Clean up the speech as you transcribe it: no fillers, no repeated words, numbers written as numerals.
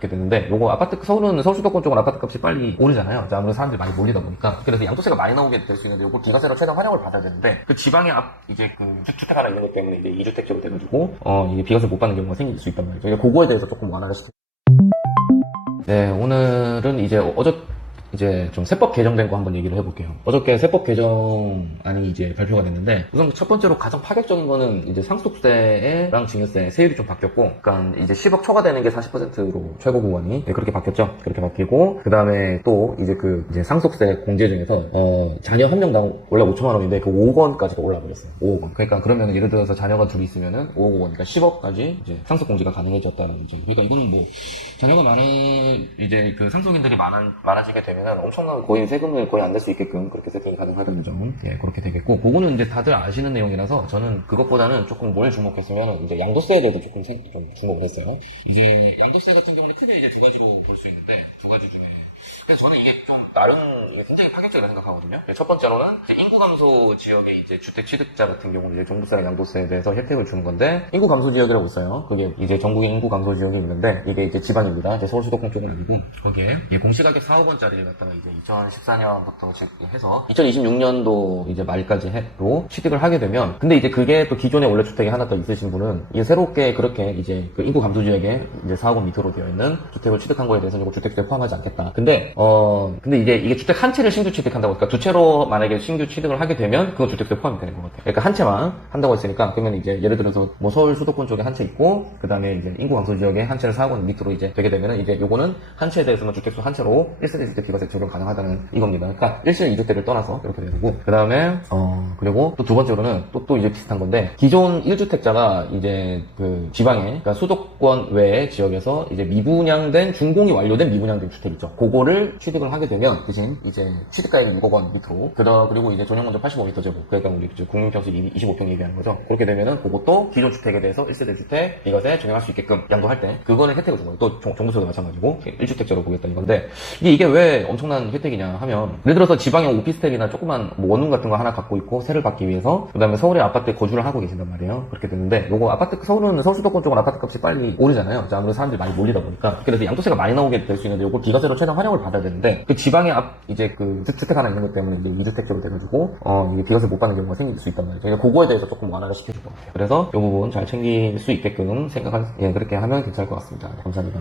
그렇게 되는데, 요거 아파트, 서울은, 서울 수도권 쪽은 아파트 값이 빨리 오르잖아요. 아무래도 사람들이 많이 몰리다 보니까. 그래서 양도세가 많이 나오게 될 수 있는데, 요거 기가세로 최대한 활용을 받아야 되는데, 그 지방에 이제 그 주택 하나 있는 것 때문에 이제 2주택제로 돼가지고, 이게 비과세 못 받는 경우가 생길 수 있단 말이죠. 그러니까 그거에 대해서 조금 완화를 시켜. 네, 오늘은 이제 좀 세법 개정된 거 한번 얘기를 해볼게요. 어저께 세법 개정안이 이제 발표가 됐는데, 우선 첫 번째로 가장 파격적인 거는 이제 상속세랑 증여세 세율이 좀 바뀌었고, 그러니까 이제 10억 초과되는 게 40%로 최고 구간이 그렇게 바뀌었죠. 그렇게 바뀌고, 그 다음에 또 이제 상속세 공제 중에서 자녀 한 명당 원래 5천만 원인데 그 5억 원까지도 올라버렸어요. 5억 원. 그러니까 그러면 예를 들어서 자녀가 둘이 있으면은 5억 원이니까 10억까지 이제 상속 공제가 가능해졌다는 거죠. 그러니까 이거는 뭐 자녀가 많은 이제 그 상속인들이 많아지게 되면 엄청난 거의 세금을 거의 안 낼 수 있게끔 그렇게 세팅이 가능하다는 점. 예, 그렇게 되겠고, 그거는 이제 다들 아시는 내용이라서 저는 그것보다는 조금 뭘 주목했으면 이제 양도세에 대해서 조금 좀 주목을 했어요. 이제 양도세 같은 경우는 크게 이제 두 가지로 볼 수 있는데, 두 가지 중에. 그래서 저는 이게 좀 나름 굉장히 파격적이라 생각하거든요. 첫 번째로는 이제 인구 감소 지역의 이제 주택 취득자 같은 경우는 이제 종부세랑 양도세에 대해서 혜택을 주는 건데, 인구 감소 지역이라고 있어요. 그게 이제 전국의 인구 감소 지역이 있는데, 이게 이제 지방입니다. 이제 서울 수도권 쪽은 아니고, 거기에 공시가격 4억 원짜리를 갖다가 이제 2014년부터 해서 2026년도 이제 말까지로 취득을 하게 되면, 근데 이제 그게 또 기존에 원래 주택이 하나 더 있으신 분은 이게 새롭게 그렇게 이제 그 인구 감소 지역에 이제 4억 원 밑으로 되어 있는 주택을 취득한 거에 대해서는 이거 주택세 포함하지 않겠다. 근데 이게 주택 한 채를 신규 취득한다고, 그러니까 두 채로 만약에 신규 취득을 하게 되면 그거 주택세 포함이 되는 것 같아요. 그러니까 한 채만 한다고 했으니까, 그러면 이제 예를 들어서 뭐 서울 수도권 쪽에 한 채 있고, 그 다음에 이제 인구 감소 지역에 한 채를 4억 원 밑으로 이제 되게 되면은 이제 요거는 한 채에 대해서는 주택수 한 채로 1세대 주택 비과세 적용 가능하다는 이겁니다. 그러니까 1실 2주택을 떠나서 이렇게 되고, 그 다음에 그리고 또 두 번째로는 또 이제 비슷한 건데, 기존 1주택자가 이제 그 지방에, 그러니까 수도권 외의 지역에서 이제 미분양된 중공이 완료된 미분양된 주택 있죠. 그거를 취득을 하게 되면 대신 이제 취득가액이 6억 원 밑으로, 그리고 이제 전용면적 85m 제곱, 그러니까 우리 국민평수 25평 얘기하는 거죠. 그렇게 되면은 그것도 기존 주택에 대해서 1세대 주택 비과세 적용할 수 있게끔 양도할 때 그거는 혜택을 준 거예요. 또 종부세도 마찬가지고 1주택자로 보겠다는 건데, 이게 왜 엄청난 혜택이냐 하면, 예를 들어서 지방의 오피스텔이나 조그만 뭐 원룸 같은 거 하나 갖고 있고 세를 받기 위해서 그 다음에 서울에 아파트에 거주를 하고 계신단 말이에요. 그렇게 되는데, 요거 서울은 서울 수도권 쪽은 아파트 값이 빨리 오르잖아요. 아무래도 사람들이 많이 몰리다 보니까. 그래서 양도세가 많이 나오게 될 수 있는데, 요거 기가세로 최대한 활용을 받아야 되는데, 그 지방에 이제 그 주택 하나 있는 것 때문에 이제 2주택제로 돼가지고 이게 비과세 못 받는 경우가 생길 수 있단 말이죠. 그러니까 그거에 대해서 조금 완화를 시켜줄 것 같아요. 그래서 요 부분 잘 챙길 수 있게끔 그렇게 하면 괜찮을 것 같습니다. 감사합니다.